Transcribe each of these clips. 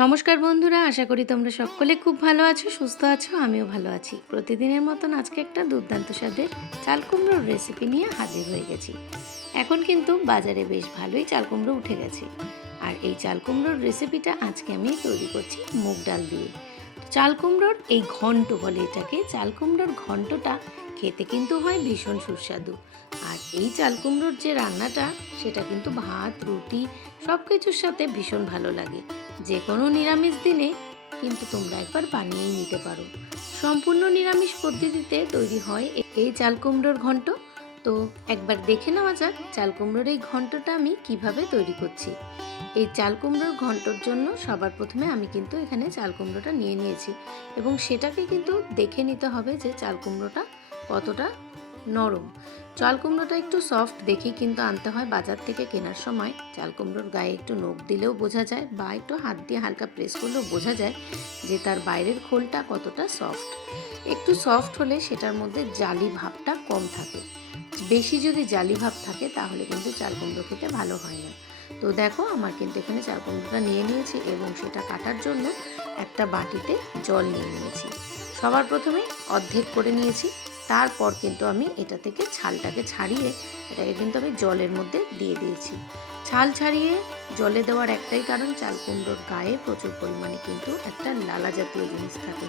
নমস্কার বন্ধুরা, আশা করি তোমরা সকলে খুব ভালো আছো, সুস্থ আছো, আমিও ভালো আছি। প্রতিদিনের মতন আজকে একটা দুর্দান্ত স্বাদের চাল কুমড়োর রেসিপি নিয়ে হাজির হয়ে গেছি। এখন কিন্তু বাজারে বেশ ভালোই চাল কুমড়ো উঠে গেছে। আর এই চাল কুমড়োর রেসিপিটা আজকে আমি তৈরি করছি মুগ ডাল দিয়ে। চাল কুমড়োর এই ঘন্ট বলে এটাকে, চাল কুমড়োর ঘন্টটা খেতে কিন্তু হয় ভীষণ সুস্বাদু। আর এই চাল কুমড়োর যে রান্নাটা, সেটা কিন্তু ভাত, রুটি সব কিছুর সাথে ভীষণ ভালো লাগে। যে কোনো নিরামিষ দিনে কিন্তু তোমরা একবার বানিয়েই নিতে পারো। সম্পূর্ণ নিরামিষ পদ্ধতিতে তৈরি হয় এই চাল কুমড়োর ঘন্ট। তো একবার দেখে নেওয়া যাক চাল কুমড়োর এই ঘন্টটা আমি কীভাবে তৈরি করছি। এই চাল কুমড়োর ঘন্টর জন্য সবার প্রথমে আমি কিন্তু এখানে চাল কুমড়োটা নিয়ে নিয়েছি এবং সেটাকে কিন্তু দেখে নিতে হবে যে চাল কুমড়োটা কতটা নরম। চাল কুমড়োটা একটু সফট দেখি কিন্তু আনতে হয় বাজার থেকে কেনার সময়। চাল কুমড়োর গায়ে একটু নখ দিলেও বোঝা যায় বা একটু হাত দিয়ে হালকা প্রেস করলেও বোঝা যায় যে তার বাইরের খোলটা কতটা সফট একটু সফট হলে সেটার মধ্যে জালি ভাবটা কম থাকে। বেশি যদি জালি ভাব থাকে তাহলে কিন্তু চাল কুমড়ো খেতে ভালো হয় না। তো দেখো আমার কিন্তু এখানে চাল কুমড়োটা নিয়ে নিয়েছি এবং সেটা কাটার জন্য একটা বাটিতে জল নিয়ে নিয়েছি। সবার প্রথমে অর্ধেক করে নিয়েছি। তারপর কিন্তু আমি এটা থেকে ছালটাকে ছাড়িয়ে এটাকে কিন্তু আমি জলের মধ্যে দিয়ে দিয়েছি। ছাল ছাড়িয়ে জলে দেওয়ার একটাই কারণ চাল কুমড়োর গায়ে প্রচুর পরিমাণে কিন্তু একটা লালা জাতীয় জিনিস থাকে।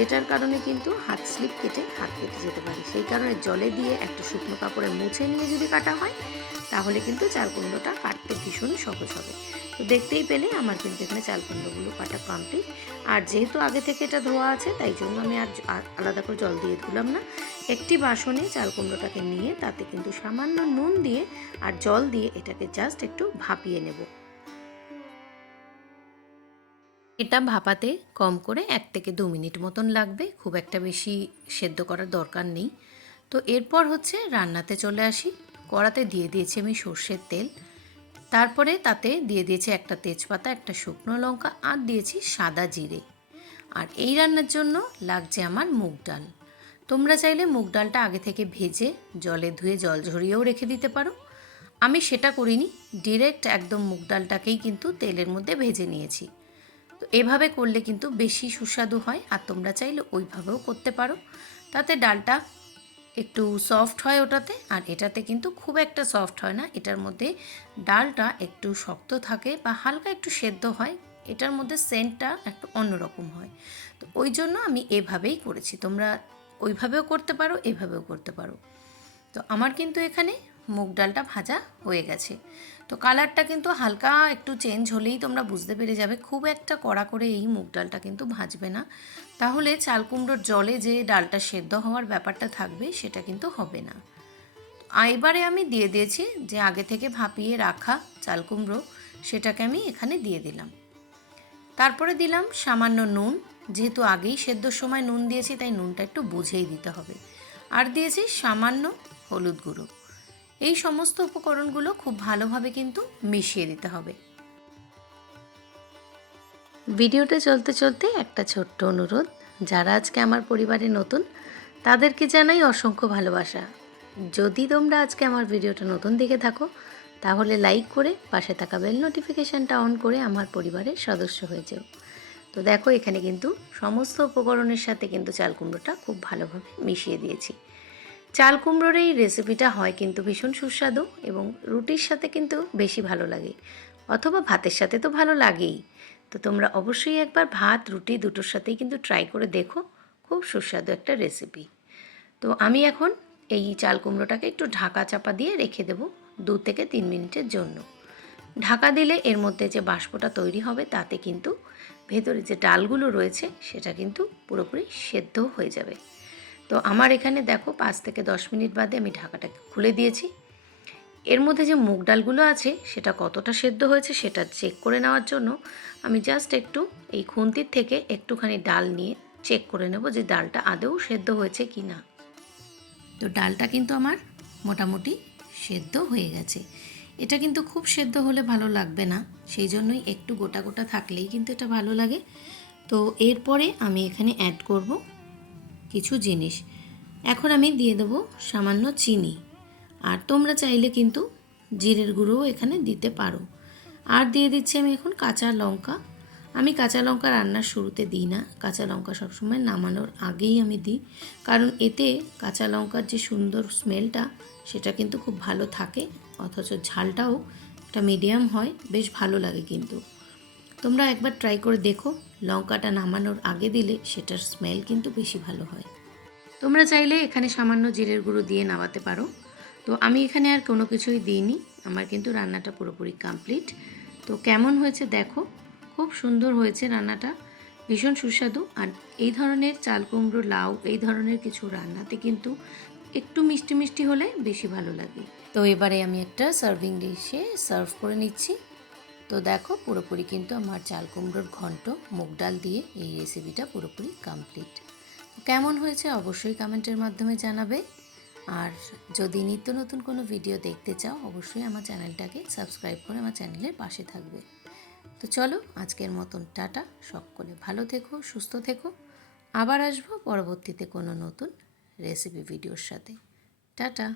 যেটার কারণে কিন্তু হাত স্লিপ কেটে হাত কেটে যেতে পারে। সেই কারণে জলে দিয়ে একটা শুকনো কাপড়ে মুছে নিয়ে যদি কাটা হয়, তাহলে কিন্তু চাল কুমড়োটা কাটতে ভীষণ সহজ হবে। তো দেখতেই পেলে আমার কিন্তু এখানে চাল কুমড়োগুলো কাটা কমপ্লিট আর যেহেতু আগে থেকে এটা ধোয়া আছে, তাই জন্য আমি আর আলাদা করে জল দিয়ে ধুলাম না। একটি বাসনে চাল কুমড়োটাকে নিয়ে তাতে কিন্তু সামান্য নুন দিয়ে আর জল দিয়ে এটাকে জাস্ট একটু ভাপিয়ে নেব। এটা ভাপাতে কম করে এক থেকে দু মিনিট মতন লাগবে, খুব একটা বেশি সেদ্ধ করার দরকার নেই। তো এরপর হচ্ছে রান্নাতে চলে আসি। কড়াতে দিয়ে দিয়েছি আমি সর্ষের তেল। তারপরে তাতে দিয়ে দিয়েছি একটা তেজপাতা, একটা শুকনো লঙ্কা আর দিয়েছি সাদা জিরে। আর এই রান্নার জন্য লাগছে আমার মুগ ডাল। তোমরা চাইলে মুগ ডালটা আগে থেকে ভেজে জলে ধুয়ে জল ঝরিয়েও রেখে দিতে পারো। আমি সেটা করিনি, ডিরেক্ট একদম মুগ ডালটাকেই কিন্তু তেলের মধ্যে ভেজে নিয়েছি। তো এভাবে করলে কিন্তু বেশি সুস্বাদু হয় আর তোমরা চাইলে ওইভাবেও করতে পারো। তাতে ডালটা একটু সফট হয় ওটাতে আর এটাতে কিন্তু খুব একটা সফট হয় না। এটার মধ্যে ডালটা একটু শক্ত থাকে বা হালকা একটু সেদ্ধ হয়, এটার মধ্যে সেন্টটা একটু অন্যরকম হয়। তো ওই জন্য আমি এভাবেই করেছি। তোমরা ওইভাবেও করতে পারো, এভাবেও করতে পারো। তো আমার কিন্তু এখানে মুগ ডালটা ভাজা হয়ে গেছে। তো কালারটা কিন্তু হালকা একটু চেঞ্জ হলেই তোমরা বুঝতে পেরে যাবে, খুব একটা কড়া করে এই মুগ ডালটা কিন্তু ভাজবে না। তাহলে চাল কুমড়োর জলে যে ডালটা সেদ্ধ হওয়ার ব্যাপারটা থাকবে সেটা কিন্তু হবে না। এবারে আমি দিয়ে দিয়েছি যে আগে থেকে ভাপিয়ে রাখা চাল কুমড়ো, সেটাকে আমি এখানে দিয়ে দিলাম। তারপরে দিলাম সামান্য নুন, যেহেতু আগেই সেদ্ধর সময় নুন দিয়েছি, তাই নুনটা একটু বুঝেই দিতে হবে। আর দিয়েছি সামান্য হলুদ গুঁড়ো। এই সমস্ত উপকরণগুলো খুব ভালোভাবে কিন্তু মিশিয়ে দিতে হবে। ভিডিওটা চলতে চলতে একটা ছোট্ট অনুরোধ, যারা আজকে আমার পরিবারে নতুন, তাদেরকে জানাই অসংখ্য ভালোবাসা। যদি তোমরা আজকে আমার ভিডিওটা নতুন দেখে থাকো, তাহলে লাইক করে পাশে থাকা বেল নোটিফিকেশানটা অন করে আমার পরিবারের সদস্য হয়ে যেও। তো দেখো, এখানে কিন্তু সমস্ত উপকরণের সাথে কিন্তু চাল কুমড়োটা খুব ভালোভাবে মিশিয়ে দিয়েছি। চাল কুমড়োর এই রেসিপিটা হয় কিন্তু ভীষণ সুস্বাদু এবং রুটির সাথে কিন্তু বেশি ভালো লাগে। অথবা ভাতের সাথে তো ভালো লাগেই। তো তোমরা অবশ্যই একবার ভাত, রুটি দুটোর সাথেই কিন্তু ট্রাই করে দেখো। খুব সুস্বাদু একটা রেসিপি তো আমি এখন এই চাল কুমড়োটাকে একটু ঢাকা চাপা দিয়ে রেখে দেবো দু থেকে তিন মিনিটের জন্য। ঢাকা দিলে এর মধ্যে যে বাষ্পটা তৈরি হবে তাতে কিন্তু ভেতরে যে ডালগুলো রয়েছে সেটা কিন্তু পুরোপুরি সেদ্ধ হয়ে যাবে। তো আমার এখানে দেখো পাঁচ থেকে দশ মিনিট বাদে আমি ঢাকাটাকে খুলে দিয়েছি। এর মধ্যে যে মুগ ডালগুলো আছে, সেটা কতটা সেদ্ধ হয়েছে সেটা চেক করে নেওয়ার জন্য আমি জাস্ট একটু এই খুন্তির থেকে একটুখানি ডাল নিয়ে চেক করে নেব যে ডালটা আদৌ সেদ্ধ হয়েছে কি না তো ডালটা কিন্তু আমার মোটামুটি সেদ্ধ হয়ে গেছে। এটা কিন্তু খুব সেদ্ধ হলে ভালো লাগবে না, সেই জন্যই একটু গোটা গোটা থাকলেই কিন্তু এটা ভালো লাগে। তো এরপরে আমি এখানে অ্যাড করব কিছু জিনিস। এখন আমি দিয়ে দেবো সামান্য চিনি। আর তোমরা চাইলে কিন্তু জিরের গুঁড়োও এখানে দিতে পারো। আর দিয়ে দিচ্ছি আমি এখন কাঁচা লঙ্কা। আমি কাঁচা লঙ্কা রান্নার শুরুতে দিই না। কাঁচা লঙ্কা সবসময় নামানোর আগেই আমি দিই। কারণ এতে কাঁচা লঙ্কার যে সুন্দর স্মেলটা, সেটা কিন্তু খুব ভালো থাকে। অথচ ঝালটাও একটা মিডিয়াম হয়, বেশ ভালো লাগে কিন্তু। তোমরা একবার ট্রাই করে দেখো। লঙ্কাটা নামানোর আগে দিলে সেটার স্মেল কিন্তু বেশি ভালো হয়। তোমরা চাইলে এখানে সামান্য জিরের গুঁড়ো দিয়ে নামাতে পারো। তো আমি এখানে আর কোনো কিছুই দিইনি। আমার কিন্তু রান্নাটা পুরোপুরি কমপ্লিট তো কেমন হয়েছে দেখো। খুব সুন্দর হয়েছে রান্নাটা। ভীষণ সুস্বাদু। আর এই ধরনের চাল কুমড়ো, লাউ, এই ধরনের কিছু রান্নাতে কিন্তু একটু মিষ্টি মিষ্টি হলে বেশি ভালো লাগে। তো এবারে আমি একটা সার্ভিং ডিশে সার্ভ করে নিচ্ছি। তো দেখো পুরোপুরি কিন্তু আমার চাল কুমড়োর ঘন্ট, মুগ ডাল দিয়ে এই রেসিপিটা পুরোপুরি কমপ্লিট কেমন হয়েছে অবশ্যই কমেন্টের মাধ্যমে জানাবে। আর যদি নিত্য নতুন কোনো ভিডিও দেখতে চাও, অবশ্যই আমার চ্যানেলটাকে সাবস্ক্রাইব করে আমার চ্যানেলের পাশে থাকবে। তো চলো আজকের মতন টাটা, সকলে ভালো থেকো, সুস্থ থেকো। আবার আসব পরবর্তীতে কোনো নতুন রেসিপি ভিডিওর সাথে। টাটা!